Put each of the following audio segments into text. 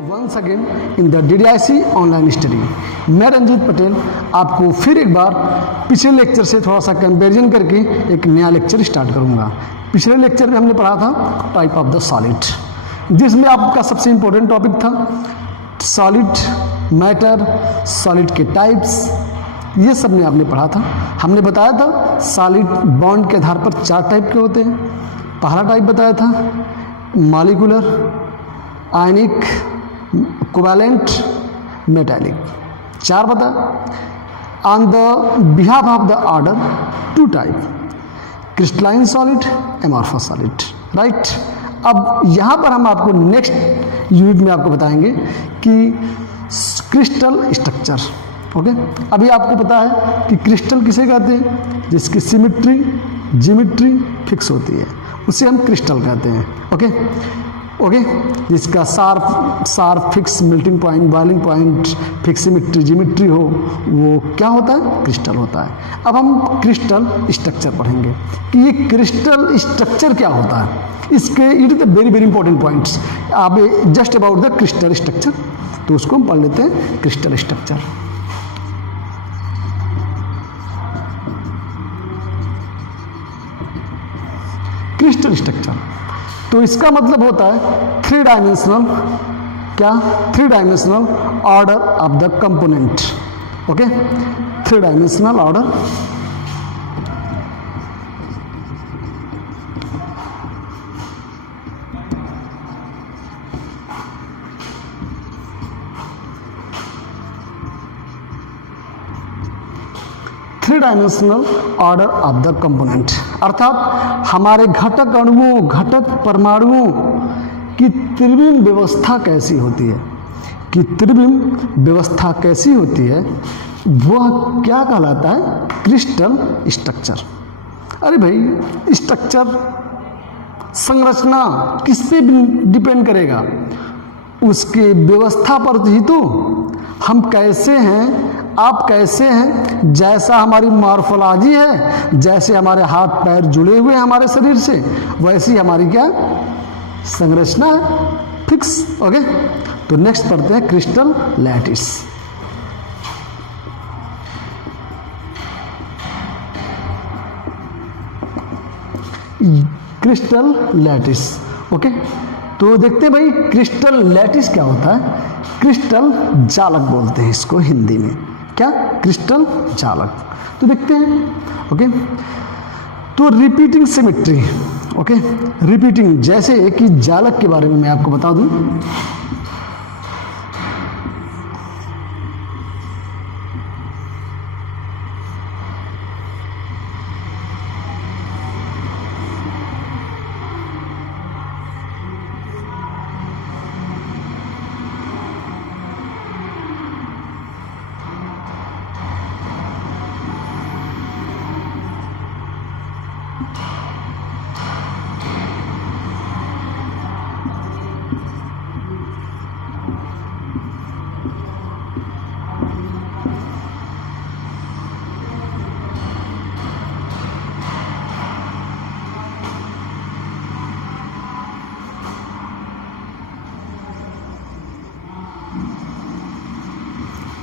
Once again in the DDIC online study. मैं रंजीत पटेल आपको फिर एक बार पिछले लेक्चर से थोड़ा सा कंपैरिजन करके एक नया लेक्चर स्टार्ट करूंगा। पिछले लेक्चर में हमने पढ़ा था टाइप ऑफ द सॉलिड, जिसमें आपका सबसे इंपॉर्टेंट टॉपिक था सॉलिड मैटर, सॉलिड के टाइप्स, ये सब में आपने पढ़ा था। हमने बताया था सॉलिड बॉन्ड के आधार पर 4 टाइप के होते हैं। पहला टाइप बताया था मॉलिक्यूलर, आयनिक, कोवैलेंट, मेटालिक। 4 बता। On the behalf of the order 2 type, crystalline solid, amorphous solid, right. अब यहाँ पर हम आपको नेक्स्ट यूनिट में आपको बताएंगे कि क्रिस्टल स्ट्रक्चर। ओके, अभी आपको पता है कि क्रिस्टल किसे कहते हैं, जिसकी सिमिट्री जियोमेट्री फिक्स होती है, उसे हम क्रिस्टल कहते हैं। ओके, जिसका sharp fix melting point, boiling point, fix symmetry geometry हो, वो क्या होता है, क्रिस्टल होता है। अब हम क्रिस्टल स्ट्रक्चर पढ़ेंगे कि ये क्रिस्टल स्ट्रक्चर क्या होता है। इसके it is the very very important points अब just about the crystal structure, तो उसको हम पढ़ लेते हैं क्रिस्टल स्ट्रक्चर। क्रिस्टल स्ट्रक्चर तो इसका मतलब होता है 3 डायमेंशनल, क्या 3 dimensional order of the component. Okay, 3 dimensional order. Three dimensional order of the component, अर्थात हमारे घटक अणुओं, घटक परमाणुओं की त्रिविम व्यवस्था कैसी होती है, कि त्रिविम व्यवस्था कैसी होती है, वह क्या कहलाता है, क्रिस्टल स्ट्रक्चर। अरे भाई, स्ट्रक्चर संरचना किस पे डिपेंड करेगा, उसके व्यवस्था पर ही तो। हम कैसे हैं, आप कैसे हैं, जैसा हमारी मॉर्फोलॉजी है, जैसे हमारे हाथ पैर जुड़े हुए हैं हमारे शरीर से, वैसी हमारी क्या संरचना है, फिक्स। ओके, तो नेक्स्ट पढ़ते हैं crystal lattice. Crystal lattice. Okay, तो देखते हैं भाई क्रिस्टल लैटिस क्या होता है। क्रिस्टल जालक बोलते हैं इसको हिंदी में, क्या, क्रिस्टल जालक। तो देखते हैं। ओके, तो रिपीटिंग सिमेट्री। ओके, रिपीटिंग, जैसे कि जालक के बारे में मैं आपको बता दूं,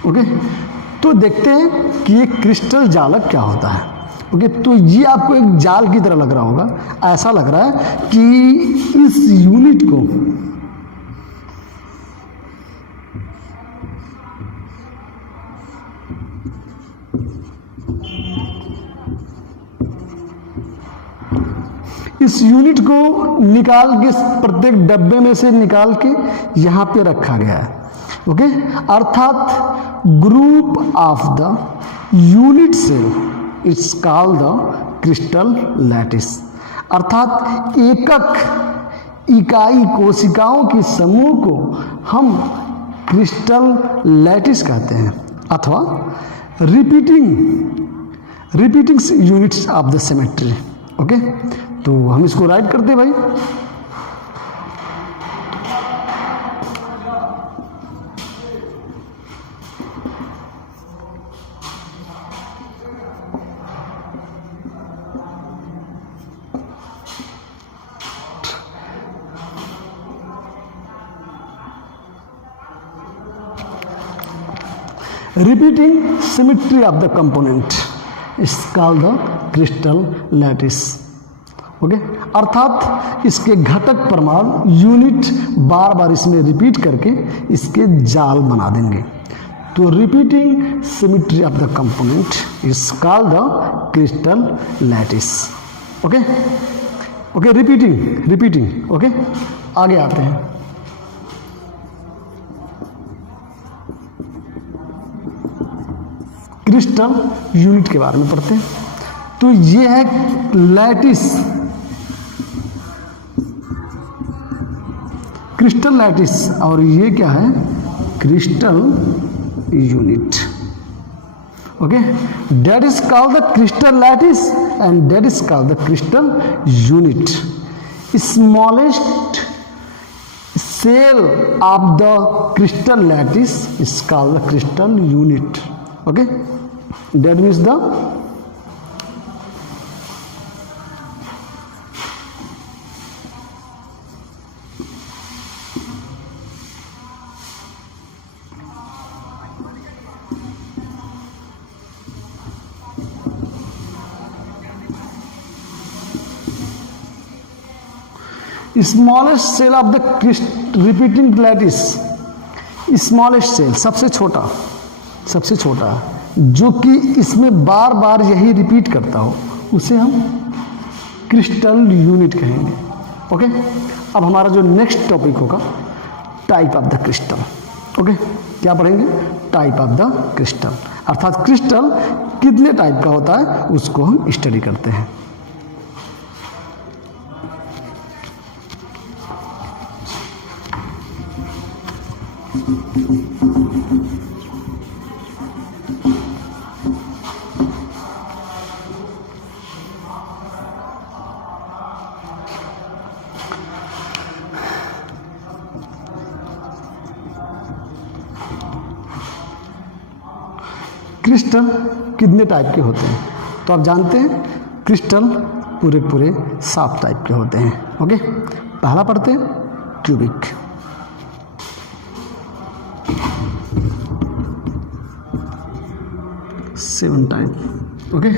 ओके, तो देखते हैं कि ये क्रिस्टल जालक क्या होता है। ओके, तो ये आपको एक जाल की तरह लग रहा होगा, ऐसा लग रहा है कि इस यूनिट को निकाल के प्रत्येक डब्बे में से निकाल के यहाँ पे रखा गया है। ओके, अर्थात group of the unit cell it's called the crystal lattice, अर्थात एकक इकाई कोशिकाओं के समूह को हम क्रिस्टल लैटिस कहते हैं, अथवा repeating units of the symmetry. Okay, तो हम इसको राइट करते हैं भाई। Repeating symmetry of the component is called the crystal lattice. Okay, अर्थात इसके घटक परमाणु यूनिट बार बार इसमें रिपीट करके इसके जाल बना देंगे। तो repeating symmetry of the component is called the crystal lattice. Okay okay, repeating okay. आगे आते हैं, क्रिस्टल यूनिट के बारे में पढ़ते हैं। तो ये है लैटिस, क्रिस्टल लैटिस, और ये क्या है, crystal unit. Okay, that is called the crystal lattice and that is called the crystal unit. Smallest cell of the crystal lattice is called the crystal unit. Okay, that means the smallest cell of the repeating lattice. Smallest cell सबसे छोटा जो कि इसमें बार बार यही repeat करता हो, उसे हम क्रिस्टल यूनिट कहेंगे। ओके, अब हमारा जो नेक्स्ट टॉपिक होगा type of the crystal. Okay, क्या पढ़ेंगे, टाइप ऑफ द क्रिस्टल, अर्थात क्रिस्टल कितने टाइप का होता है उसको हम स्टडी करते हैं। क्रिस्टल कितने टाइप के होते हैं, तो आप जानते हैं क्रिस्टल पूरे 7 टाइप के होते हैं। ओके, पहला पढ़ते हैं cubic. Seven type. Okay,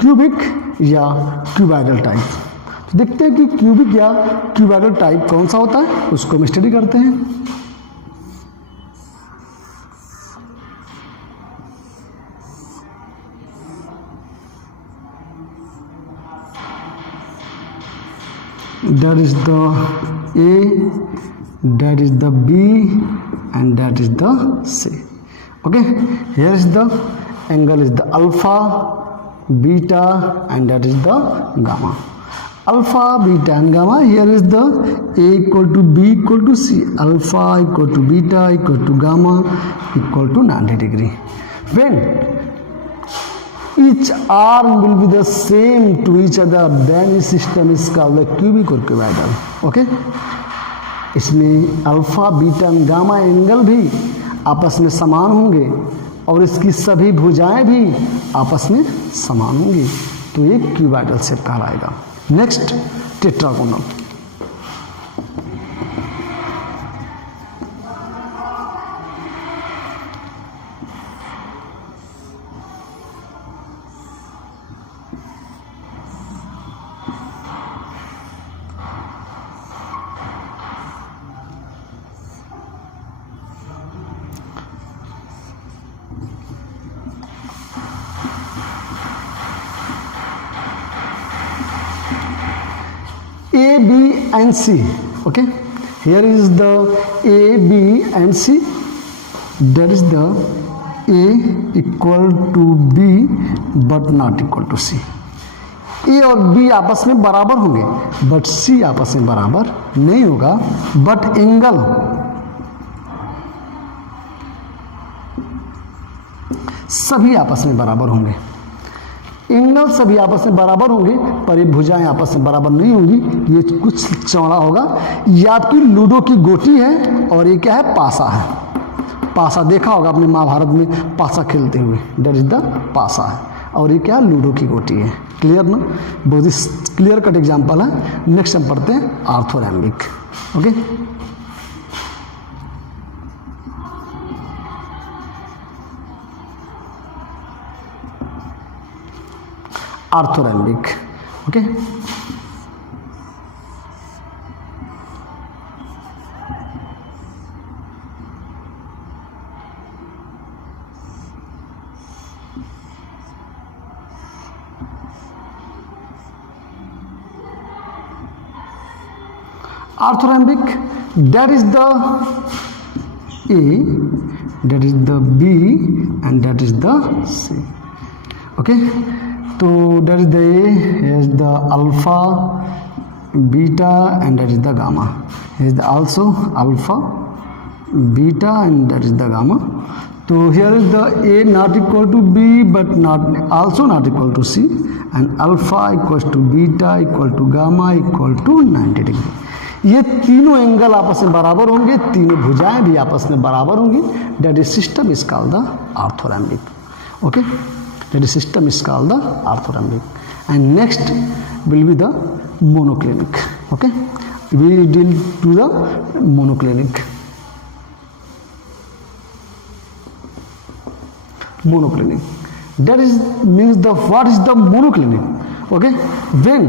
cubic या क्यूबाइडल टाइप। तो देखते हैं कि क्यूबिक या क्यूबाइडल टाइप कौन सा होता है, उसको हम स्टडी करते हैं। That is the A, that is the B, and that is the C. Okay, here is the angle is the alpha, beta, and that is the gamma. Alpha, beta, and gamma. Here is the A equal to B equal to C. Alpha equal to beta equal to gamma equal to 90 degree. When each arm will be the same to each other, then this system is called the cubic or cuboidal. Okay, इसमें alpha, beta, gamma angle भी आपस में समान होंगे और इसकी सभी भुजाएं भी आपस में समान होंगी, तो ये क्यूबाइडल शेप कहलाएगा। Next tetragonal. A, B and C. Okay, here is the A, B and C. That is the A equal to B but not equal to C. A और B आपस में बराबर होंगे बट C आपस में बराबर नहीं होगा, बट एंगल सभी आपस में बराबर होंगे। एंगल सभी आपस में बराबर होंगे पर ये भुजाएं आपस में बराबर नहीं होंगी। ये कुछ चौड़ा होगा। ये आपकी लूडो की गोटी है और ये क्या है, पासा है। पासा देखा होगा आपने महाभारत में, पासा खेलते हुए, दैट इज द पासा है। और ये क्या लूडो की गोटी है। क्लियर ना, बहुत ही क्लियर कट एग्जाम्पल है। नेक्स्ट हम पढ़ते हैं orthorhombic. Okay, orthorhombic. Okay, orthorhombic, that is the A, that is the B and that is the C. Okay, so that is the A, here is the alpha, beta and that is the gamma. Here is the also alpha, beta and that is the gamma. So here is the A not equal to B but also not equal to C, and alpha equals to beta equal to gamma equal to 90 degree. ये तीनों angle आपस में बराबर होंगे, तीनों भुजाएं भी आपस में बराबर होंगी। That is system is called the orthorhombic. Okay, that is system is called the orthorhombic. And next will be the monoclinic. Okay, we deal to the monoclinic. Monoclinic, that is means the what is the monoclinic. Okay, when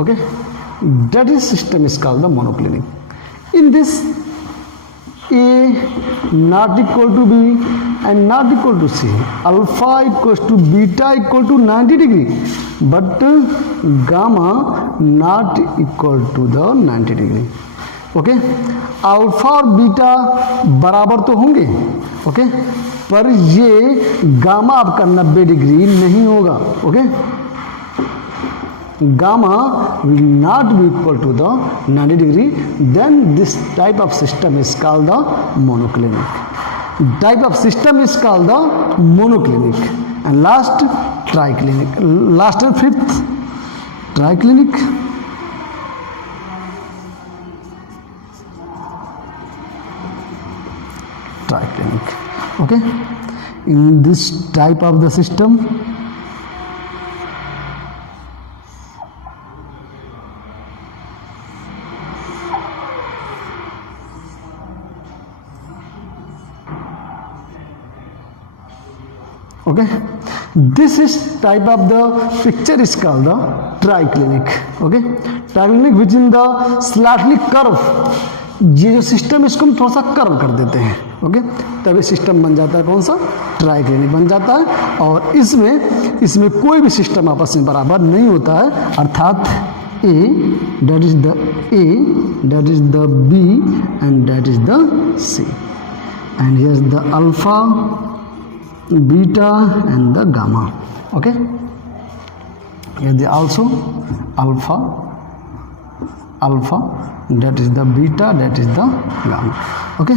okay, that is system is called the monoclinic. In this, A not equal to B and not equal to C, alpha equals to beta equal to 90 degree, but gamma not equal to the 90 degree. Okay, alpha और beta बराबर तो होंगे, okay, पर ये gamma आपका 90 degree नहीं होगा। Okay, gamma will not be equal to the 90 degree, then this type of system is called the monoclinic. Type of system is called the monoclinic. And last, triclinic. Last and fifth, triclinic. Triclinic. Okay, in this type of the system, okay, this is type of the picture is called the triclinic. Okay, triclinic which in the slightly curve, ये जो system इसको हम थोड़ा सा curve कर देते हैं। Okay, तभी सिस्टम बन जाता है कौन सा, ट्राइक्लिनिक बन जाता है। और इसमें कोई भी सिस्टम आपस में बराबर नहीं होता है, अर्थात A that is the A, that is the B and that is the C, and here is the alpha, beta and the gamma. Okay, here they also alpha, that is the beta, that is the gamma. Okay,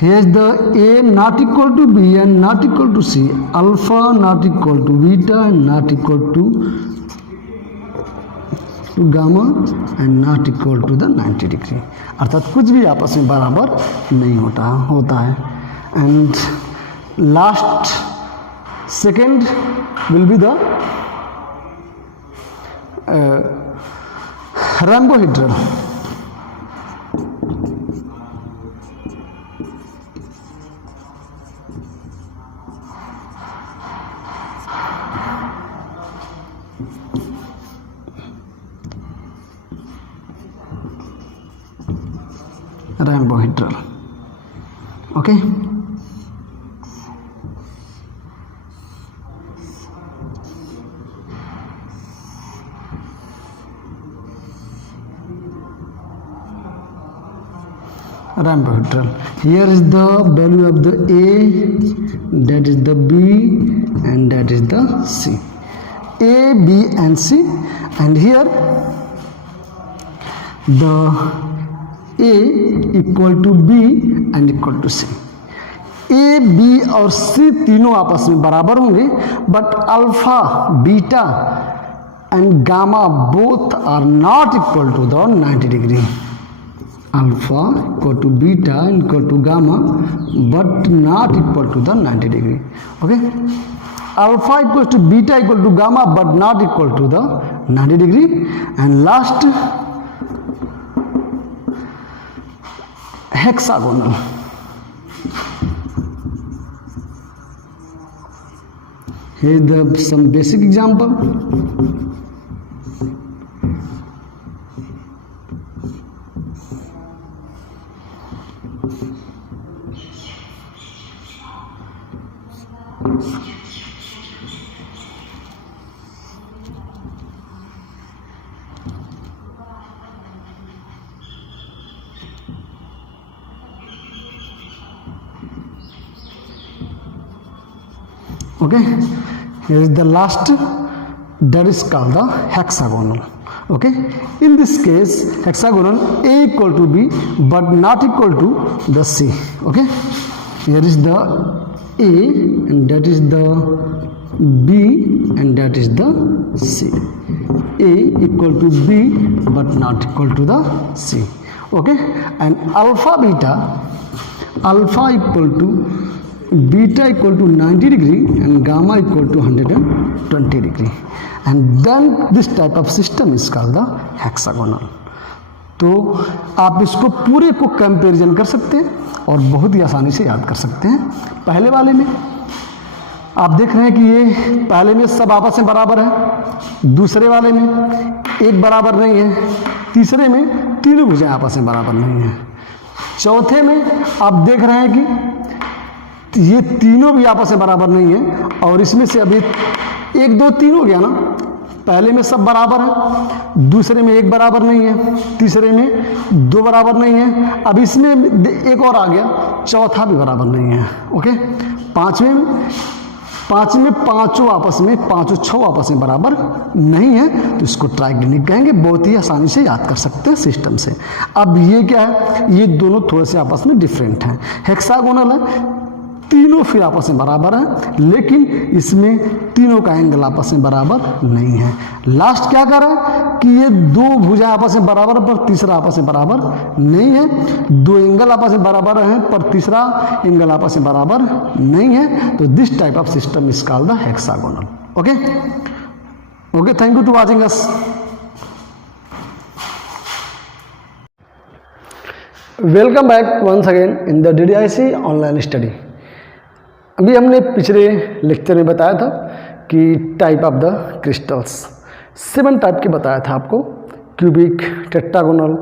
here is the A not equal to B and not equal to C, alpha not equal to beta and not equal to gamma and not equal to the 90 degree, अर्थात कुछ भी आपस में बराबर नहीं होता है। And last second will be the rhombohedral. Rhombohedral. Okay, rhombohedral. Here is the value of the A, that is the B and that is the C. A, B and C, and here the A equal to B and equal to C. A, B और C तीनों आपस में बराबर होंगे, but alpha, beta and gamma both are not equal to the 90 degree. Alpha equal to beta equal to gamma but not equal to the 90 degree. Okay, alpha equal to beta equal to gamma but not equal to the 90 degree. And last hexagonal. Here is some basic example. Okay, here is the last, that is called the hexagonal. Okay, in this case hexagonal A equal to B but not equal to the C. Okay, here is the A and that is the B and that is the C. A equal to B but not equal to the C. Okay, and alpha equal to beta equal to 90 degree and gamma equal to 120 degree, and then this type of system is called the hexagonal. तो आप इसको पूरे को comparison कर सकते हैं और बहुत ही आसानी से याद कर सकते हैं. पहले वाले में आप देख रहे हैं कि ये पहले में सब आपस में बराबर है, दूसरे वाले में एक बराबर नहीं है, तीसरे में तीनों भुजाएं आपस में बराबर नहीं है, चौथे में आप देख रहे हैं कि ये तीनों भी आपस में बराबर नहीं है, और इसमें से अभी 1 2 3 हो गया ना. पहले में सब बराबर है, दूसरे में एक बराबर नहीं है, तीसरे में 2 बराबर नहीं है, अब इसमें एक और आ गया, चौथा भी बराबर नहीं है. ओके, पांचवें में पांचों आपस में, पांचों 6 आपस में बराबर नहीं है, तो इसको ट्राइगोनल कहेंगे. बहुत ही आसानी से याद कर सकते हैं सिस्टम से. अब ये क्या है, ये दोनों थोड़े से आपस में डिफरेंट हैं. हेक्सागोनल है, तीनों फिर आपस में बराबर है, लेकिन इसमें तीनों का एंगल आपस में बराबर नहीं है. लास्ट क्या कर रहा है कि ये 2 भुजाएं आपस में बराबर पर तीसरा आपस में बराबर नहीं है, 2 एंगल आपस में बराबर हैं पर तीसरा एंगल आपस में बराबर नहीं है. तो this type of system is called the hexagonal. Okay okay, thank you to watching us. Welcome back once again in the DDIC online study. अभी हमने पिछले लेक्चर में बताया था कि type of the crystals 7 type के बताया था आपको. Cubic, tetragonal,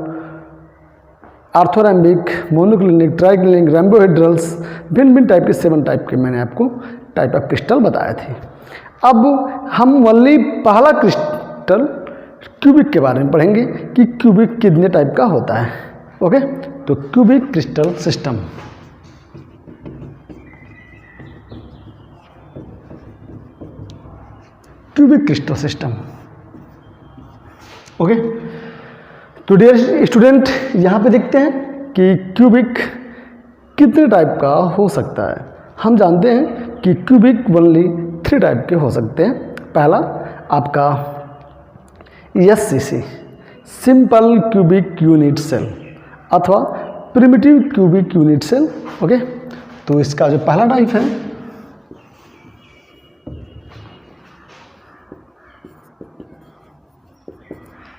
orthorhombic, monoclinic, triclinic, rhombohedrals, भिन्न टाइप के 7 टाइप के मैंने आपको टाइप ऑफ क्रिस्टल बताए थे. अब हम ओनली पहला क्रिस्टल क्यूबिक के बारे में पढ़ेंगे कि क्यूबिक कितने टाइप का होता है. ओके, तो cubic crystal system. Cubic crystal system. Okay, तो डियर स्टूडेंट, यहाँ पे देखते हैं कि क्यूबिक कितने टाइप का हो सकता है. हम जानते हैं कि क्यूबिक ओनली 3 टाइप के हो सकते हैं. पहला आपका SCC, simple cubic unit cell, अथवा primitive cubic unit cell. Okay, तो इसका जो पहला टाइप है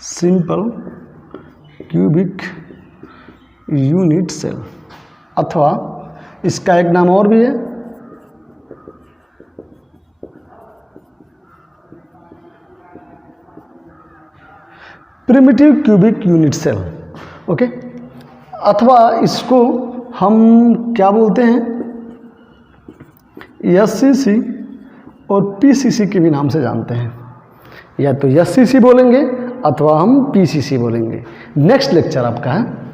सिंपल क्यूबिक यूनिट सेल, अथवा इसका एक नाम और भी है primitive cubic unit cell. Okay, अथवा इसको हम क्या बोलते हैं, SCC और PCC के भी नाम से जानते हैं. या तो SCC बोलेंगे अथवा हम PCC बोलेंगे. नेक्स्ट लेक्चर आपका है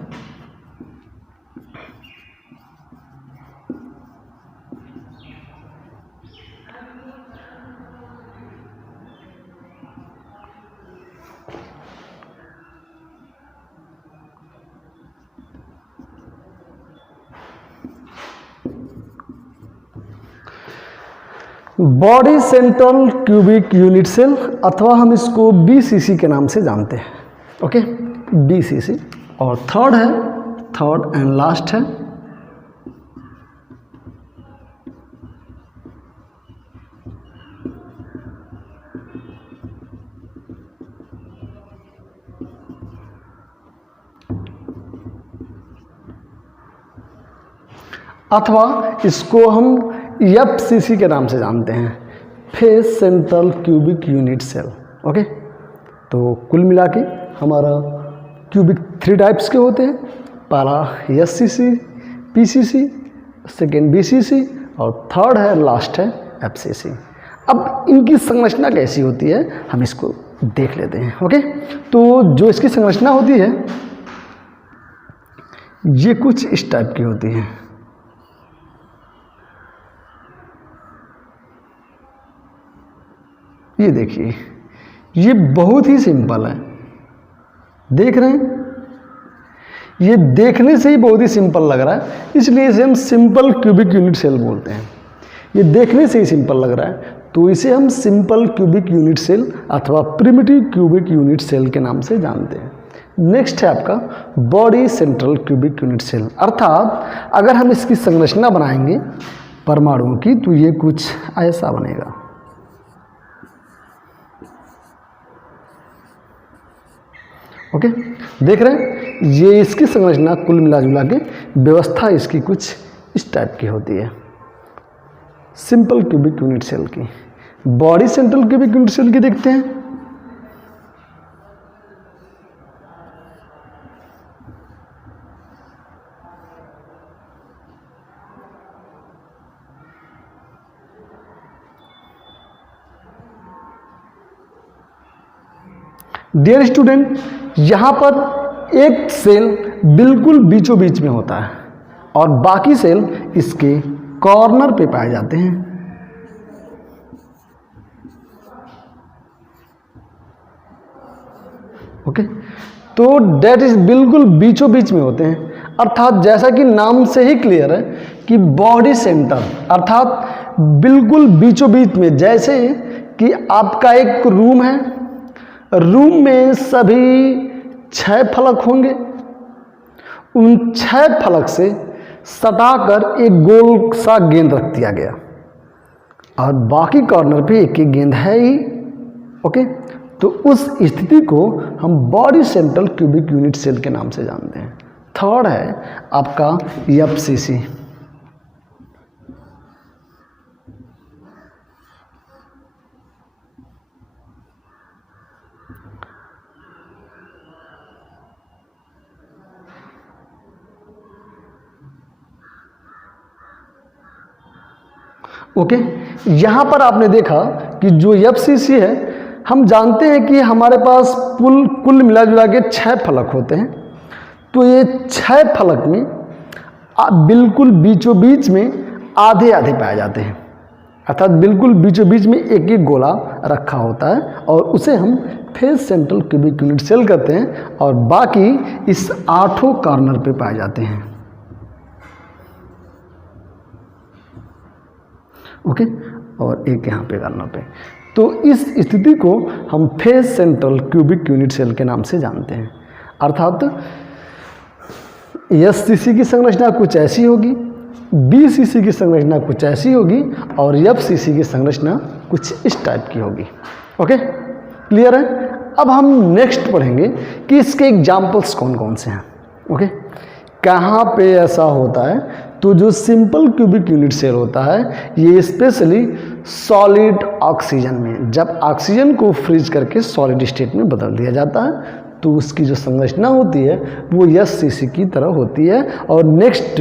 body central cubic unit cell, अथवा हम इसको BCC के नाम से जानते हैं। Okay, BCC। और थर्ड एंड लास्ट है अथवा इसको हम FCC के नाम से जानते हैं, face central cubic unit cell. Okay, तो कुल मिला के हमारा क्यूबिक 3 टाइप्स के होते हैं। पहला SCC, PCC, सेकेंड BCC और थर्ड है लास्ट है FCC। अब इनकी संरचना कैसी होती है हम इसको देख लेते हैं। ओके, तो जो इसकी संरचना होती है ये कुछ इस टाइप की होती है। ये देखिए, ये बहुत ही सिंपल है, देख रहे हैं, ये देखने से ही बहुत ही सिंपल लग रहा है, इसलिए इसे हम सिंपल क्यूबिक यूनिट सेल बोलते हैं। ये देखने से ही सिंपल लग रहा है तो इसे हम सिंपल क्यूबिक यूनिट सेल अथवा प्रिमिटिव क्यूबिक यूनिट सेल के नाम से जानते हैं। नेक्स्ट है आपका body central cubic unit cell, अर्थात अगर हम इसकी संरचना बनाएंगे परमाणुओं की तो ये कुछ ऐसा बनेगा। ओके, देख रहे हैं, ये इसकी संरचना कुल मिला जुला के व्यवस्था इसकी कुछ इस टाइप की होती है, सिंपल क्यूबिक यूनिट सेल की। Body central cubic unit cell की देखते हैं। डियर स्टूडेंट, यहाँ पर एक सेल बिल्कुल बीचों बीच में होता है और बाकी सेल इसके कॉर्नर पे पाए जाते हैं। ओके, तो डेट इज बिल्कुल बीचों बीच में होते हैं, अर्थात जैसा कि नाम से ही क्लियर है कि बॉडी सेंटर अर्थात बिल्कुल बीचों बीच में। जैसे कि आपका एक रूम है, रूम में सभी 6 फलक होंगे, उन 6 फलक से सटाकर एक गोल सा गेंद रख दिया गया और बाकी कॉर्नर पे एक एक गेंद है ही। ओके, तो उस स्थिति को हम body central cubic unit cell के नाम से जानते हैं। थर्ड है आपका FCC। ओके, यहाँ पर आपने देखा कि जो FCC है, हम जानते हैं कि हमारे पास कुल मिला जुला के 6 फलक होते हैं। तो ये 6 फलक में बिल्कुल बीचों बीच में आधे आधे पाए जाते हैं, अर्थात बिल्कुल बीचों बीच में एक एक गोला रखा होता है और उसे हम face central cubic unit cell कहते हैं और बाकी इस 8 कॉर्नर पे पाए जाते हैं। ओके, और एक यहाँ पे कॉर्नर पे। तो इस स्थिति को हम face central cubic unit cell के नाम से जानते हैं, अर्थात SCC की संरचना कुछ ऐसी होगी, BCC की संरचना कुछ ऐसी होगी और FCC की संरचना कुछ इस टाइप की होगी। ओके, क्लियर है। अब हम नेक्स्ट पढ़ेंगे कि इसके एग्जाम्पल्स कौन कौन से हैं। ओके, कहाँ पे ऐसा होता है, तो जो सिंपल क्यूबिक यूनिट सेल होता है ये स्पेशली सॉलिड ऑक्सीजन में, जब ऑक्सीजन को फ्रीज करके सॉलिड स्टेट में बदल दिया जाता है तो उसकी जो संरचना होती है वो SCC की तरह होती है। और नेक्स्ट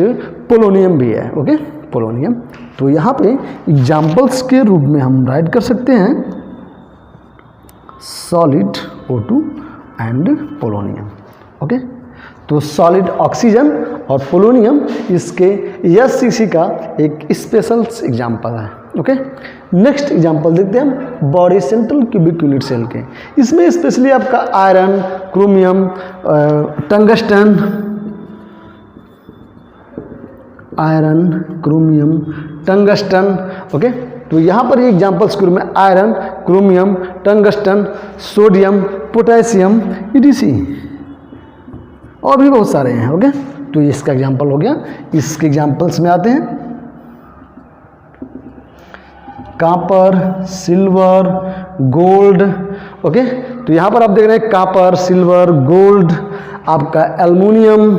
पोलोनियम भी है। Okay, polonium. तो यहाँ पे एग्जाम्पल्स के रूप में हम राइट कर सकते हैं solid O2 and polonium. Okay, तो सॉलिड ऑक्सीजन और पोलोनियम इसके SCC का एक स्पेशल एग्जाम्पल है। ओके, नेक्स्ट एग्जाम्पल देखते हैं हम body central cubic unit cell के। इसमें स्पेशली आपका iron, chromium, tungsten, iron, chromium, tungsten, okay, तो यहाँ पर ये एग्जाम्पल्स के रूप में iron, chromium, tungsten, sodium, potassium, ETC और भी बहुत सारे हैं। ओके, तो इसका एग्जाम्पल हो गया। इसके एग्जाम्पल्स में आते हैं कॉपर, सिल्वर, गोल्ड। ओके, तो यहाँ पर आप देख रहे हैं कॉपर, सिल्वर, गोल्ड, आपका एल्युमिनियम,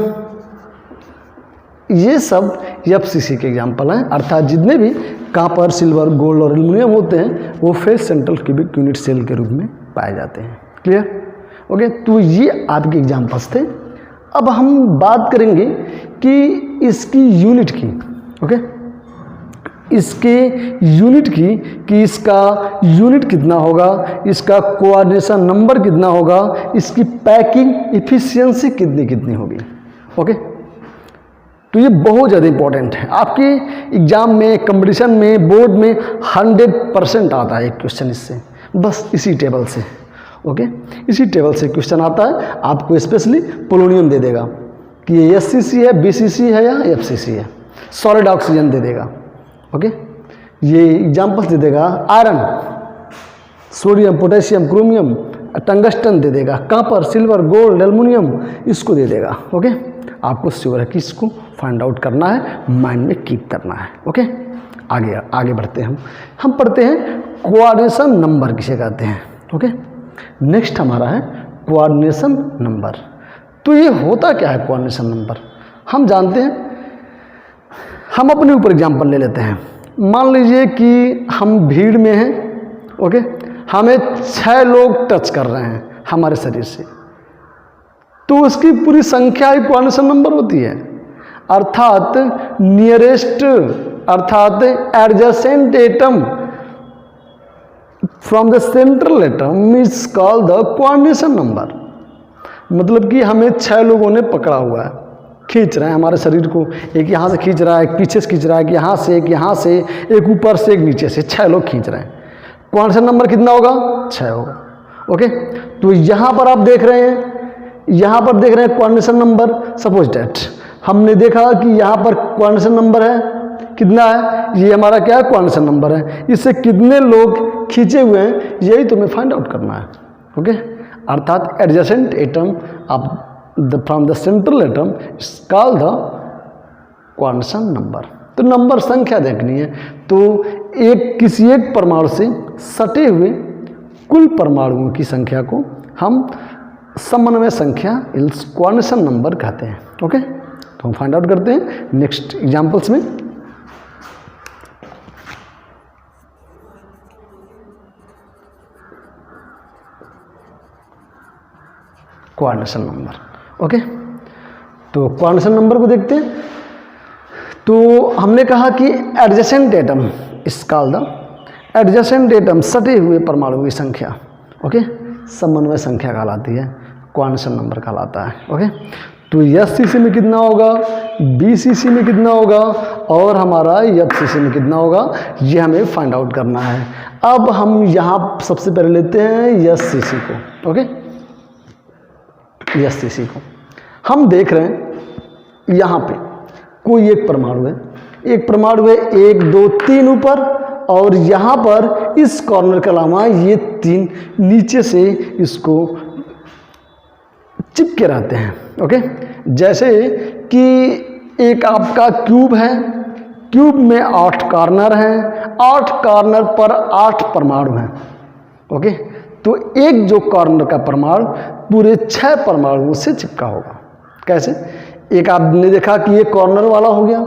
ये सब FCC के एग्जाम्पल हैं। अर्थात जितने भी कॉपर, सिल्वर, गोल्ड और एल्युमिनियम होते हैं वो face central cubic unit cell के रूप में पाए जाते हैं। क्लियर? ओके, तो ये आपके एग्जाम्पल्स थे। अब हम बात करेंगे कि इसकी यूनिट की। ओके, इसके यूनिट की कि इसका यूनिट कितना होगा, इसका कोऑर्डिनेशन नंबर कितना होगा, इसकी पैकिंग इफिशियंसी कितनी होगी। ओके, तो ये बहुत ज़्यादा इंपॉर्टेंट है। आपके एग्जाम में, कंपटीशन में, बोर्ड में 100% आता है एक क्वेश्चन इससे, बस इसी टेबल से। ओके, इसी टेबल से क्वेश्चन आता है। आपको स्पेशली पोलोनियम दे देगा कि ये SCC है, BCC है या FCC है, सॉलिड ऑक्सीजन दे देगा। ओके, ये एग्जाम्पल्स दे देगा। Iron, sodium, potassium, chromium, tungsten दे देगा। कॉपर, सिल्वर, गोल्ड, एल्युमिनियम, इसको दे देगा। ओके, आपको श्योर है कि इसको फाइंड आउट करना है, माइंड में कीप करना है। ओके, आगे बढ़ते हैं। हम पढ़ते हैं कोऑर्डिनेशन नंबर किसे कहते हैं। ओके, नेक्स्ट हमारा है कोऑर्डिनेशन नंबर। तो ये होता क्या है कोऑर्डिनेशन नंबर, हम जानते हैं। हम अपने ऊपर एग्जाम्पल ले लेते हैं। मान लीजिए कि हम भीड़ में हैं। ओके, हमें 6 लोग टच कर रहे हैं हमारे शरीर से, तो उसकी पूरी संख्या ही कोऑर्डिनेशन नंबर होती है। अर्थात नियरेस्ट, अर्थात adjacent atom from the central atom is called the coordination number. मतलब कि हमें 6 लोगों ने पकड़ा हुआ है, खींच रहे हैं हमारे शरीर को। एक यहाँ से खींच रहा है, एक पीछे से खींच रहा है, एक यहाँ से, एक यहाँ से, एक ऊपर से, एक नीचे से, 6 लोग खींच रहे हैं। कोऑर्डिनेशन नंबर कितना होगा? 6 होगा। ओके, तो यहाँ पर आप देख रहे हैं, यहाँ पर देख रहे हैं कोऑर्डिनेशन नंबर। सपोज डैट हमने देखा कि यहाँ पर कोऑर्डिनेशन नंबर है, कितना है? ये हमारा क्या है? कोऑर्डिनेशन नंबर है। इससे कितने लोग खींचे हुए हैं, यही तुम्हें फाइंड आउट करना है। ओके, अर्थात एडजेसेंट एटम आप from the central atom is called the coordination number. तो नंबर संख्या देखनी है, तो किसी एक परमाणु से सटे हुए कुल परमाणुओं की संख्या को हम समन्वय संख्या, कोऑर्डिनेशन नंबर कहते हैं। ओके, तो हम फाइंड आउट करते हैं नेक्स्ट एग्जांपल्स में। Coordination number. ओके, तो कोऑर्डिनेशन नंबर को देखते हैं। तो हमने कहा कि एडजेसेंट एटम इस कॉल्ड द एडजेसेंट एटम, सटे हुए परमाणुओं की संख्या। ओके, समन्वय संख्या कहलाती है, कोऑर्डिनेशन नंबर कहलाता है। ओके, तो SCC में कितना होगा, BCC में कितना होगा और हमारा FCC में कितना होगा, ये हमें फाइंड आउट करना है। अब हम यहाँ सबसे पहले लेते हैं SCC को। ओके, SCC को हम देख रहे हैं, यहाँ पे कोई एक परमाणु है, 1 2 3 ऊपर, और यहाँ पर इस कॉर्नर के अलावा ये 3 नीचे से इसको चिपके रहते हैं। ओके, जैसे कि एक आपका क्यूब है, क्यूब में 8 कॉर्नर हैं, 8 कॉर्नर पर 8 परमाणु हैं। ओके, तो एक जो कॉर्नर का परमाणु पूरे 6 परमाणुओं से चिपका होगा। कैसे? एक आपने देखा कि ये कॉर्नर वाला हो गया,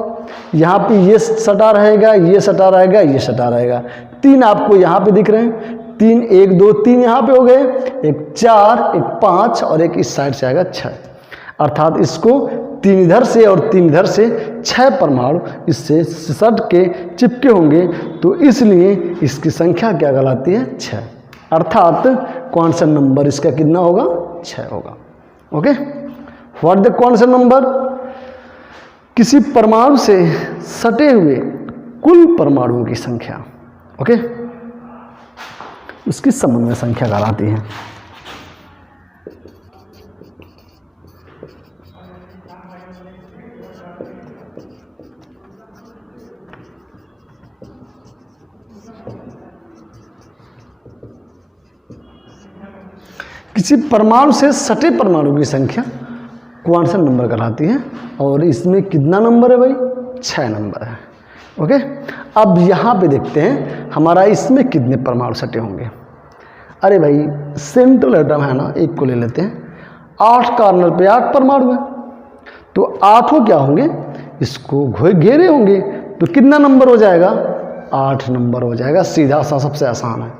यहाँ पे ये सटा रहेगा, ये सटा रहेगा, ये सटा रहेगा। 3 आपको यहाँ पे दिख रहे हैं, 3 1 2 3 यहाँ पे हो गए, एक 4, एक 5 और एक इस साइड से आएगा 6। अर्थात इसको 3 इधर से और 3 इधर से 6 परमाणु इससे सट के चिपके होंगे, तो इसलिए इसकी संख्या क्या कहलाती है? 6। अर्थात कोऑर्डिनेशन नंबर इसका कितना होगा? 6 होगा। Okay, what the coordination number? किसी परमाणु से सटे हुए कुल परमाणुओं की संख्या। ओके, उसकी समन्वय संख्या कहलाती है। किसी परमाणु से सटे परमाणु की संख्या क्वांटम नंबर कहलाती है। और इसमें कितना नंबर है भाई? 6 नंबर है। ओके, अब यहाँ पे देखते हैं हमारा इसमें कितने परमाणु सटे होंगे। अरे भाई सेंट्रल एटम है ना, एक को ले लेते हैं, 8 कॉर्नर पे 8 परमाणु है, तो 8 क्या होंगे? इसको घेरे होंगे, तो कितना नंबर हो जाएगा? 8 नंबर हो जाएगा। सीधा सा, सबसे आसान है।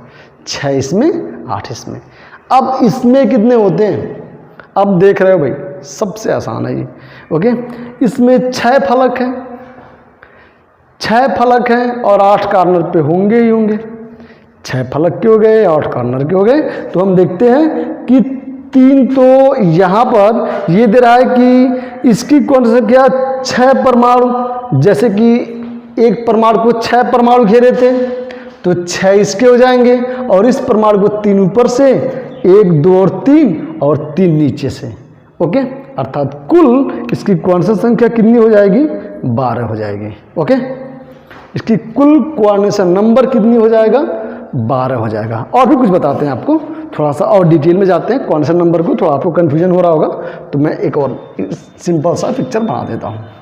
6 इसमें, 8 इसमें। अब इसमें कितने होते हैं? अब देख रहे हो भाई, सबसे आसान है ये। ओके, इसमें 6 फलक हैं, 6 फलक हैं और 8 कॉर्नर पे होंगे ही होंगे। 6 फलक के हो गए, 8 कॉर्नर के हो गए। तो हम देखते हैं कि 3 तो यहाँ पर ये दे रहा है कि इसकी कौन सी संख्या? 6 परमाणु। जैसे कि एक परमाणु को 6 परमाणु घेरे थे, तो 6 इसके हो जाएंगे, और इस परमाणु को 3 ऊपर से, 1, 2 और 3 नीचे से। ओके, अर्थात कुल इसकी क्वांटम संख्या कितनी हो जाएगी? 12 हो जाएगी। ओके, इसकी कुल क्वांटम नंबर कितनी हो जाएगा? 12 हो जाएगा। और भी कुछ बताते हैं आपको, थोड़ा सा और डिटेल में जाते हैं। क्वांटम नंबर को थोड़ा आपको कन्फ्यूजन हो रहा होगा, तो मैं एक और सिंपल सा पिक्चर बना देता हूँ।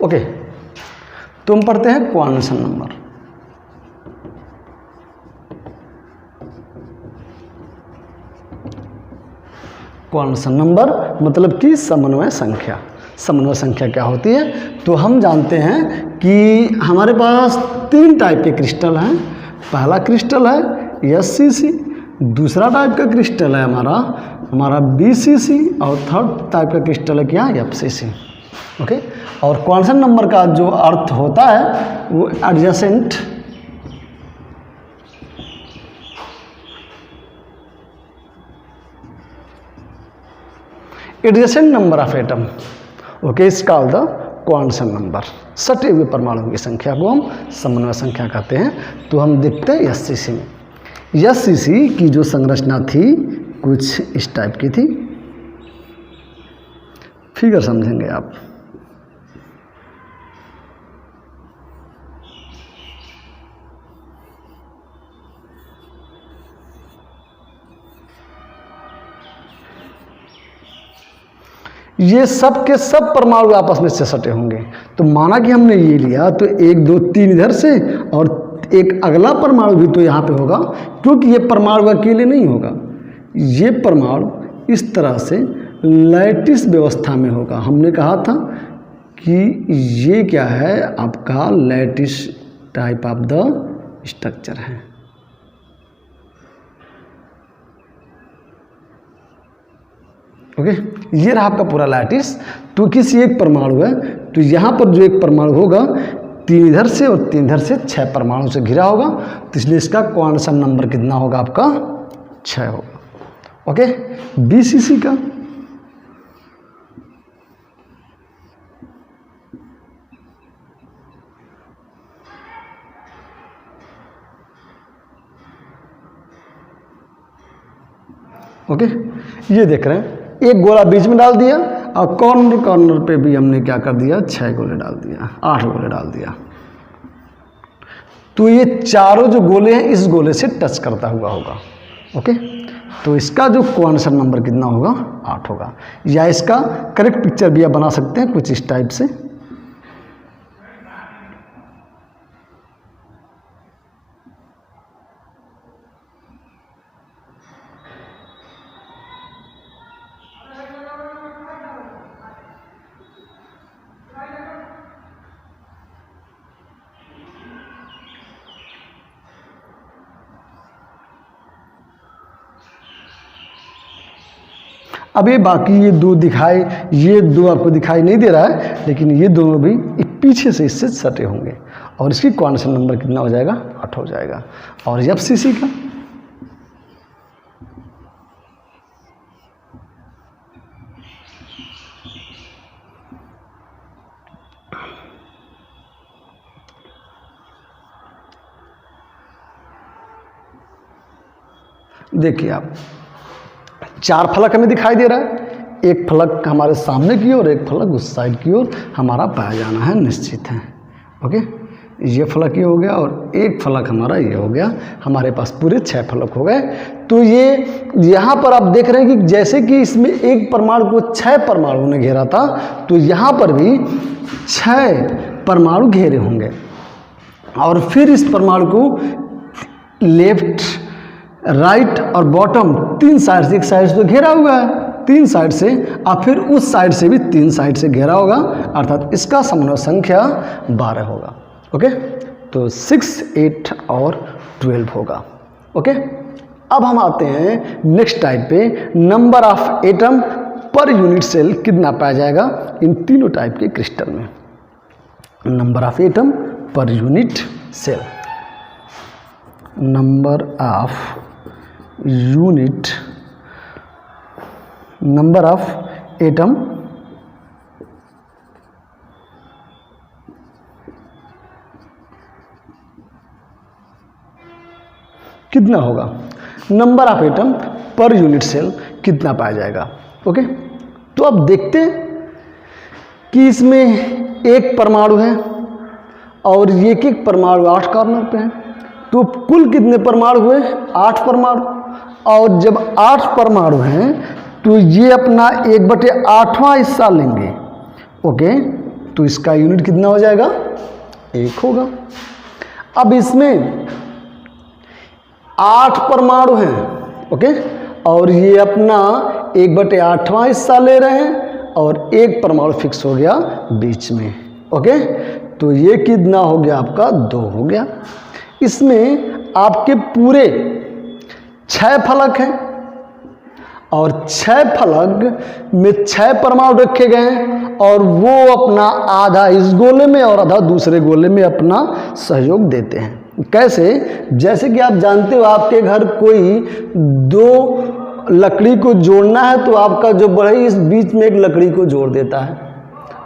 ओके, तो हम पढ़ते हैं क्वांटम नंबर। क्वांटम नंबर मतलब कि समन्वय संख्या। समन्वय संख्या क्या होती है? तो हम जानते हैं कि हमारे पास 3 टाइप के क्रिस्टल हैं। पहला क्रिस्टल है SCC, दूसरा टाइप का क्रिस्टल है हमारा BCC, और थर्ड टाइप का क्रिस्टल है क्या? FCC। ओके, और क्वांटम नंबर का जो अर्थ होता है वो adjacent number of atom. Okay, it's called the quantum number. सटे हुए परमाणु की संख्या को हम समन्वय संख्या कहते हैं। तो हम देखते हैं SCC में। SCC की जो संरचना थी कुछ इस टाइप की थी। फिगर समझेंगे आप। ये सब के सब परमाणु आपस में से सटे होंगे। तो माना कि हमने ये लिया, तो 1, 2, 3 इधर से, और एक अगला परमाणु भी तो यहाँ पे होगा, क्योंकि ये परमाणु अकेले नहीं होगा। ये परमाणु इस तरह से लैटिस व्यवस्था में होगा। हमने कहा था कि ये क्या है? आपका lattice type of the structure है। ओके, ये रहा आपका पूरा लैटिस। तो किसी एक परमाणु है, तो यहाँ पर जो एक परमाणु होगा 3 इधर से और 3 इधर से 6 परमाणु से घिरा होगा, तो इसलिए इसका क्वांटम नंबर कितना होगा? आपका 6 होगा। ओके, BCC का ओके, ये देख रहे हैं, एक गोला बीच में डाल दिया और कॉर्नर पे भी हमने क्या कर दिया? 6 गोले डाल दिया, 8 गोले डाल दिया। तो ये चारों जो गोले हैं इस गोले से टच करता हुआ होगा। ओके, तो इसका जो क्वांटम नंबर कितना होगा? 8 होगा। या इसका करेक्ट पिक्चर भी आप बना सकते हैं कुछ इस टाइप से। अब ये बाकी ये 2 दिखाई, ये 2 आपको दिखाई नहीं दे रहा है, लेकिन ये दोनों भी एक पीछे से इससे सटे होंगे, और इसकी क्वांटम नंबर कितना हो जाएगा? 8 हो जाएगा। और FCC का देखिए आप 4 फलक हमें दिखाई दे रहा है, एक फलक हमारे सामने की ओर, एक फलक उस साइड की ओर हमारा पाया जाना है, निश्चित है। ओके, ये फलक ये हो गया और एक फलक हमारा ये हो गया, हमारे पास पूरे 6 फलक हो गए। तो ये यहाँ पर आप देख रहे हैं कि जैसे कि इसमें एक परमाणु को 6 परमाणु ने घेरा था, तो यहाँ पर भी 6 परमाणु घेरे होंगे और फिर इस परमाणु को लेफ्ट, राइट और बॉटम 3 साइड से, एक साइड से तो घेरा हुआ है 3 साइड से, और फिर उस साइड से भी 3 साइड से घेरा होगा, अर्थात इसका समन्वय संख्या 12 होगा। ओके, तो 6, 8 और 12 होगा। ओके, अब हम आते हैं नेक्स्ट टाइप पे, number of atom per unit cell कितना पाया जाएगा इन तीनों टाइप के क्रिस्टल में। Number of atom per unit cell, number of unit, number of atom कितना होगा, number of atom per unit cell कितना पाया जाएगा। ओके, तो अब देखते हैं कि इसमें एक परमाणु है और एक एक परमाणु 8 कॉर्नर पे है, तो कुल कितने परमाणु हुए, 8 परमाणु। और जब 8 परमाणु हैं तो ये अपना 1/8वां हिस्सा लेंगे। ओके, तो इसका यूनिट कितना हो जाएगा, 1 होगा। अब इसमें 8 परमाणु हैं, ओके, और ये अपना 1/8वां हिस्सा ले रहे हैं और एक परमाणु फिक्स हो गया बीच में। ओके, तो ये कितना हो गया आपका, 2 हो गया। इसमें आपके पूरे 6 फलक हैं और 6 फलक में 6 परमाणु रखे गए हैं और वो अपना आधा इस गोले में और आधा दूसरे गोले में अपना सहयोग देते हैं। कैसे, जैसे कि आप जानते हो आपके घर कोई 2 लकड़ी को जोड़ना है तो आपका जो बढ़ई इस बीच में एक लकड़ी को जोड़ देता है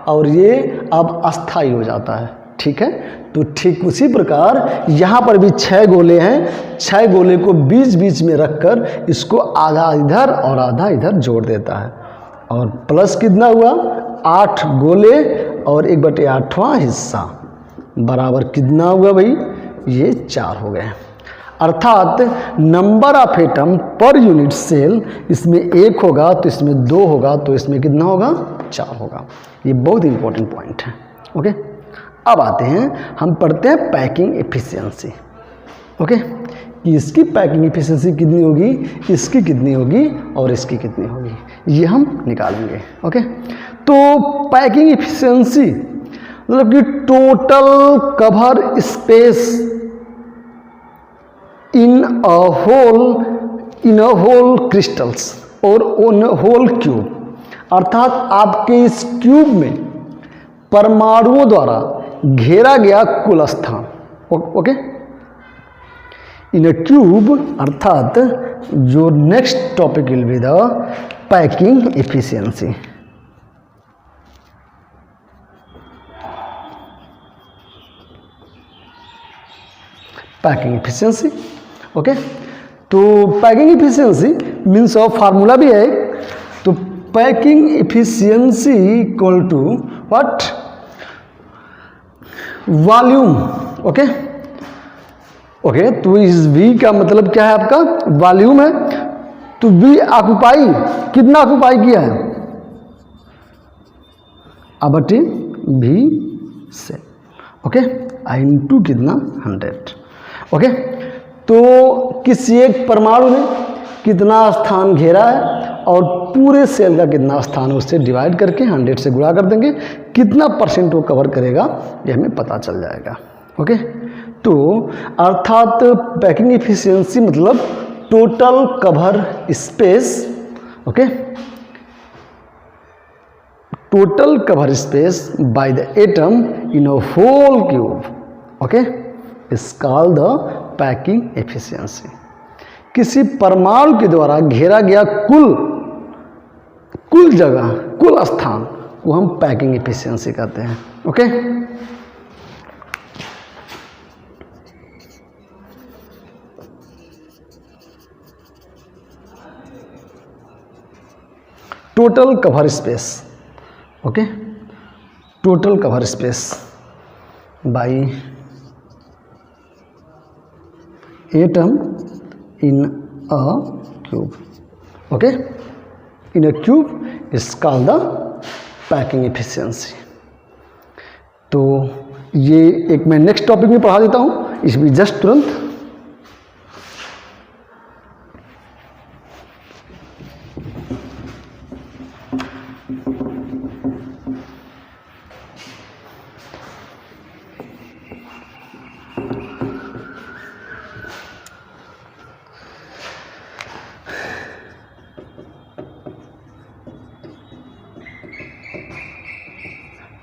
और ये अब अस्थाई हो जाता है। ठीक है, तो ठीक उसी प्रकार यहाँ पर भी 6 गोले हैं, 6 गोले को बीच बीच में रखकर इसको आधा इधर और आधा इधर जोड़ देता है और प्लस कितना हुआ, 8 गोले और 1/8वां हिस्सा बराबर कितना हुआ भाई, ये 4 हो गए। अर्थात number of atom per unit cell इसमें 1 होगा तो इसमें 2 होगा तो इसमें कितना होगा, 4 होगा। ये बहुत इंपॉर्टेंट पॉइंट है। ओके, अब आते हैं, हम पढ़ते हैं पैकिंग एफिशिएंसी। ओके, कि इसकी पैकिंग एफिशिएंसी कितनी होगी, इसकी कितनी होगी और इसकी कितनी होगी, ये हम निकालेंगे। ओके, तो पैकिंग एफिशिएंसी मतलब कि total cover space in a whole crystals और इन होल क्यूब, अर्थात आपके इस क्यूब में परमाणुओं द्वारा घेरा गया कुल स्थान। ओके, इन अ क्यूब, अर्थात जो next topic will be the packing efficiency. Packing efficiency. Okay, तो packing efficiency means of formula भी है, तो packing efficiency equal to what, volume. Okay, okay, तो इस V का मतलब क्या है, आपका वॉल्यूम है। तो V ऑक्युपाई, कितना ऑक्युपाई किया है, अबटी V से। ओके, इंटू कितना, 100। ओके, तो किसी एक परमाणु ने कितना स्थान घेरा है और पूरे सेल का कितना स्थान है उससे डिवाइड करके 100 से गुणा कर देंगे, कितना % वो कवर करेगा ये हमें पता चल जाएगा। ओके, तो अर्थात पैकिंग एफिशिएंसी मतलब total cover space. Okay, total cover space by the atom in a whole cube. Okay, is called the packing efficiency. किसी परमाणु के द्वारा घेरा गया कुल जगह, कुल स्थान को हम पैकिंग एफिशिएंसी कहते हैं। Okay, total cover space, okay, total cover space by atom in a cube, okay, in a cube is called the packing efficiency. तो ये एक मैं नेक्स्ट टॉपिक में पढ़ा देता हूँ, इसमें जस्ट तुरंत।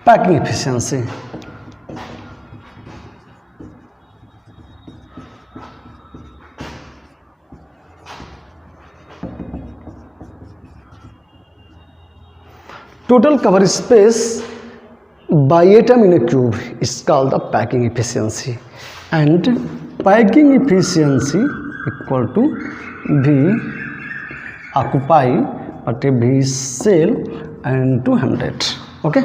Packing efficiency, total cover space by atom in a cube is called the packing efficiency, and packing efficiency equal to V occupy at V cell and 200, okay.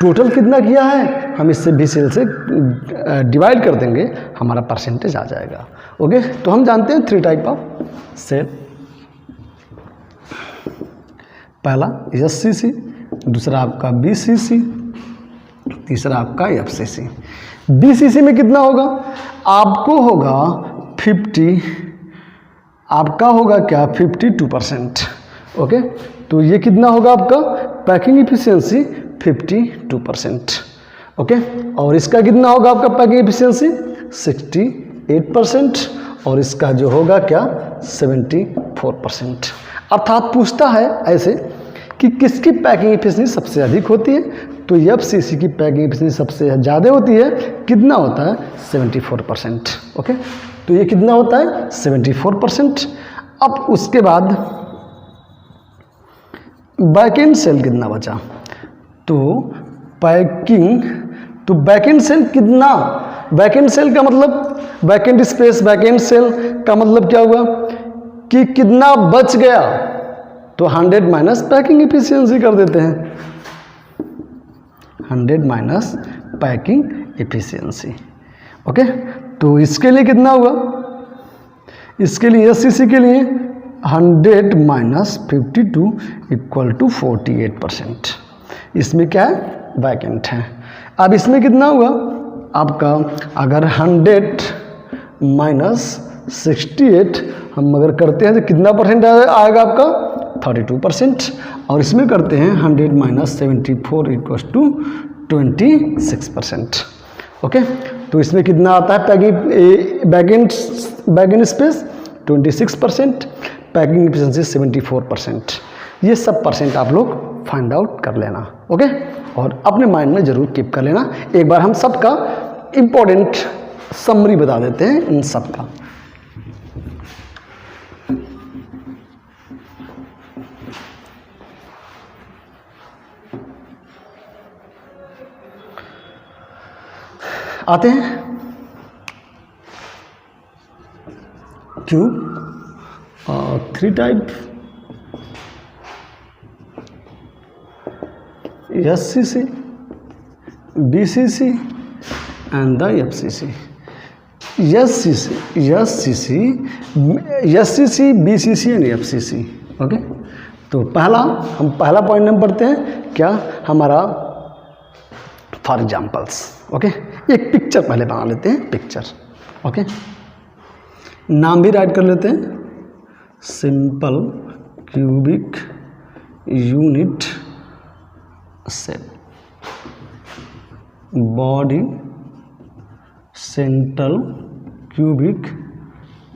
Total कितना किया है हम इससे V सेल से divide कर देंगे, हमारा percentage आ जाएगा, ओके। तो हम जानते हैं 3 टाइप ऑफ सेल, पहला SCC, दूसरा आपका BCC, तीसरा आपका FCC। BCC में कितना होगा, आपको होगा 50, आपका होगा क्या 52%, ओके। तो ये कितना होगा आपका पैकिंग इफिशियंसी 52%, ओके। और इसका कितना होगा आपका पैकिंग इफिशियंसी 68%, और इसका जो होगा क्या 74%। अर्थात पूछता है ऐसे कि किसकी पैकिंग एफिशिएंसी सबसे अधिक होती है, तो FCC की पैकिंग एफिशिएंसी सबसे ज़्यादा होती है, कितना होता है 74%, ओके। तो ये कितना होता है 74%। अब उसके बाद बैकएंड सेल कितना बचा, तो बैकएंड सेल कितना, बैकएंड सेल का मतलब बैकएंड स्पेस, बैकएंड सेल का मतलब क्या हुआ कि कितना बच गया, तो 100 माइनस पैकिंग एफिशिएंसी कर देते हैं, 100 माइनस पैकिंग एफिशिएंसी, ओके। तो इसके लिए कितना हुआ, इसके लिए SCC के लिए 100 माइनस 52 इक्वल टू 48%। इसमें क्या है बैकएंड है। अब इसमें कितना हुआ आपका, अगर 100 माइनस 68 हम अगर करते हैं तो कितना परसेंट आएगा आपका 32%, और इसमें करते हैं 100 माइनस 74 इक्वल टू 26%, ओके। तो इसमें कितना आता है बैकएंड स्पेस 26%, पैकिंग एफिशिएंसी 74%। ये सब परसेंट आप लोग फाइंड आउट कर लेना, ओके, और अपने माइंड में ज़रूर कीप कर लेना। एक बार हम सबका इम्पोर्टेंट समरी बता देते हैं इन सब का। आते हैं cube, 3 type, SCC, BCC and the FCC। SCC, BCC and FCC, okay. तो हम पहला पॉइंट नंबर पढ़ते हैं क्या हमारा, फॉर एग्जाम्पल्स, ओके। एक पिक्चर पहले बना लेते हैं, पिक्चर, ओके। नाम भी राइट कर लेते हैं, simple cubic unit cell, body central cubic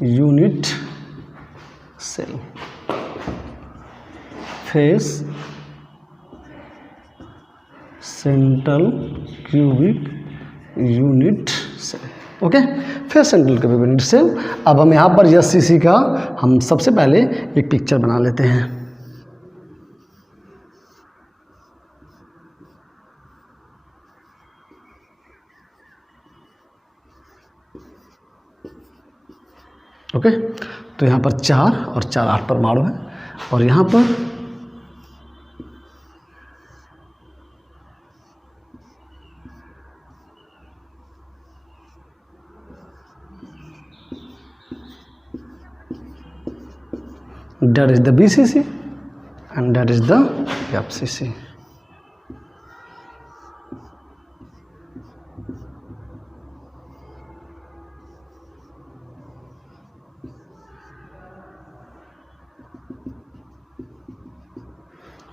unit cell, face central cubic unit cell, okay. Face central cubic unit cell. अब हम यहाँ पर SCC का हम सबसे पहले एक पिक्चर बना लेते हैं, ओके। तो यहाँ पर 4 और 4 8 परमाणु है, और यहाँ पर that is the BCC and that is the FCC.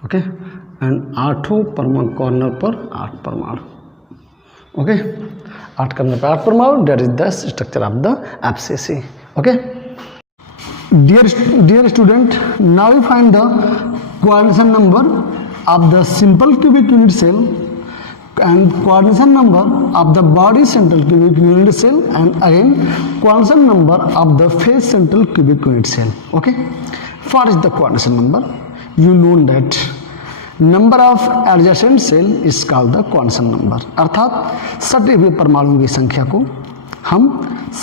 Okay and 8 corner पर 8 परमाणु. ओके 8 कॉर्नर पर 8 परमाणु, that is the structure of the FCC. Okay dear student, now we find the coordination number of the simple cubic unit cell and coordination number of the body central cubic unit cell and again coordination number of the face central cubic unit cell. Okay, what is the coordination number? You know that number of adjacent cell is called the coordination number. अर्थात सटे हुए परमाणुओं की संख्या को हम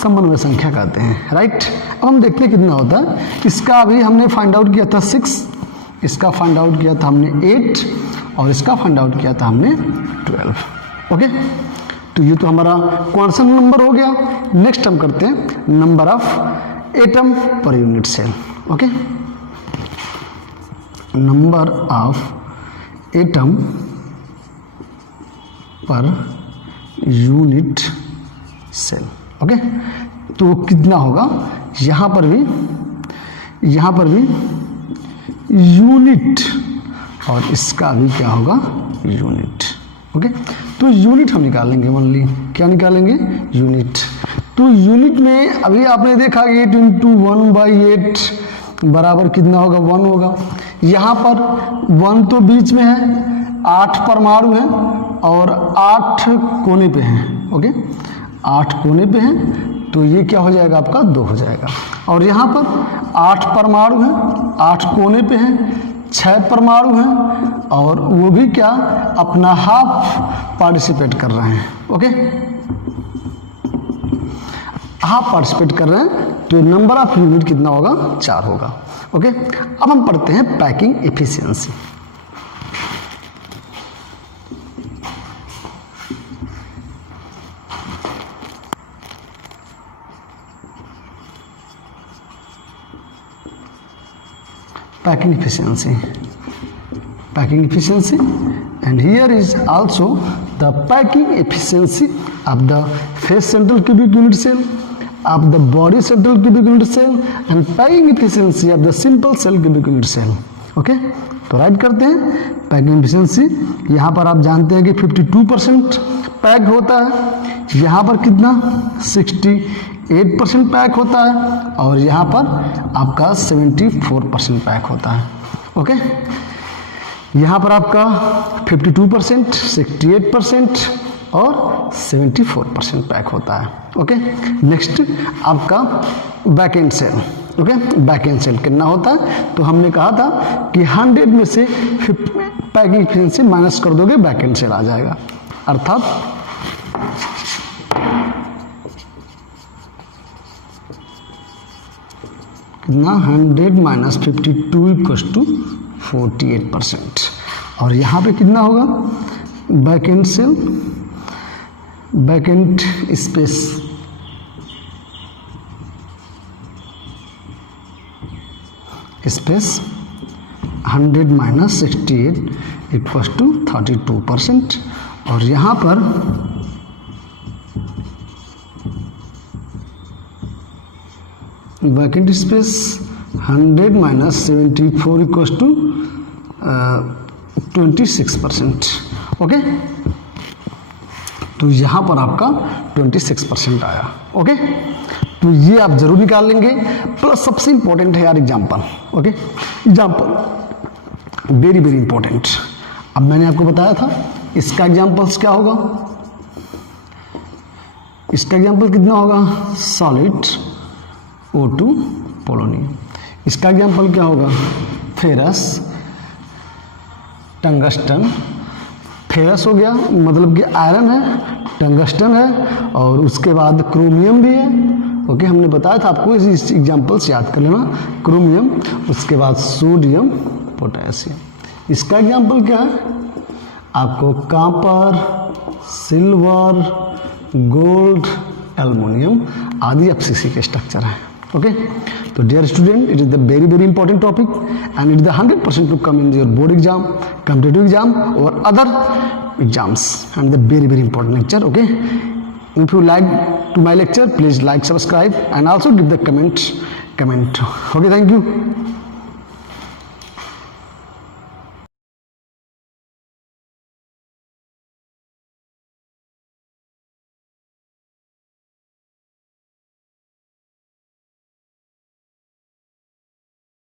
समन्वय संख्या कहते हैं. राइट, अब हम देखते हैं कितना होता है. इसका अभी हमने फाइंड आउट किया था 6, इसका फाइंड आउट किया था हमने 8 और इसका फाइंड आउट किया था हमने 12. ओके, तो ये तो हमारा क्वांटम नंबर हो गया. नेक्स्ट हम करते हैं number of atom per unit cell. Okay, number of atom per unit cell. Okay, तो कितना होगा, यहाँ पर भी यूनिट और इसका भी क्या होगा, यूनिट. ओके, तो यूनिट हम निकालेंगे. ओनली क्या निकालेंगे, यूनिट. तो यूनिट में अभी आपने देखा 8 × 1/8 बराबर कितना होगा, 1 होगा. यहाँ पर 1 तो बीच में है, 8 परमाणु हैं और 8 कोने पे हैं. ओके, 8 कोने पे हैं, तो ये क्या हो जाएगा आपका, 2 हो जाएगा. और यहाँ पर 8 परमाणु हैं, 8 कोने पे हैं, 6 परमाणु हैं और वो भी क्या अपना हाफ पार्टिसिपेट कर रहे हैं. ओके, हाफ पार्टिसिपेट कर रहे हैं, तो नंबर ऑफ यूनिट कितना होगा, 4 होगा. ओके, अब हम पढ़ते हैं packing efficiency. packing efficiency and here is also the packing efficiency of the face central cubic unit cell, of the body central cubic unit cell and packing efficiency of the simple cell cubic unit cell. Okay, तो right करते हैं packing efficiency. यहाँ पर आप जानते हैं कि 52% pack होता है, यहाँ पर कितना 68% पैक होता है और यहाँ पर आपका 74% पैक होता है. ओके, यहाँ पर आपका 52%, 68% और 74% पैक होता है. ओके, नेक्स्ट आपका vacant cell. Okay, vacant cell कितना होता है, तो हमने कहा था कि 100 में से पैकिंग एफिशिएंसी माइनस कर दोगे, बैक एंड सेल आ जाएगा. अर्थात कितना 100 माइनस 52 इक्वल्स टू 48%. और यहाँ पे कितना होगा, vacant cell, vacant space space 100 minus 68 equals to 32%. और यहाँ पर vacant space 100 minus 74 equals to 26%. Okay, तो यहाँ पर आपका 26% आया. ओके, तो ये आप जरूर निकाल लेंगे. प्लस सबसे इंपॉर्टेंट है यार example. Okay, example very very important. अब मैंने आपको बताया था इसका एग्जाम्पल्स क्या होगा, इसका एग्जाम्पल कितना होगा, सॉलिड O2 पोलोनियम. इसका एग्जाम्पल क्या होगा, फेरस, टंगस्टन. फेरस हो गया मतलब कि आयरन है, टंगस्टन है और उसके बाद क्रोमियम भी है. ओके, हमने बताया था आपको, इस एग्जाम्पल्स याद कर लेना. क्रोमियम, उसके बाद सोडियम, पोटेशियम. इसका एग्जाम्पल क्या है आपको, कॉपर, सिल्वर, गोल्ड, एल्युमिनियम आदि FCC के स्ट्रक्चर हैं. Okay, so dear student, it is the very very important topic and it is the 100% to come in your board exam, competitive exam or other exams, and the very very important lecture. Okay, if you like to my lecture, please like, subscribe and also give the comment. Okay, thank you.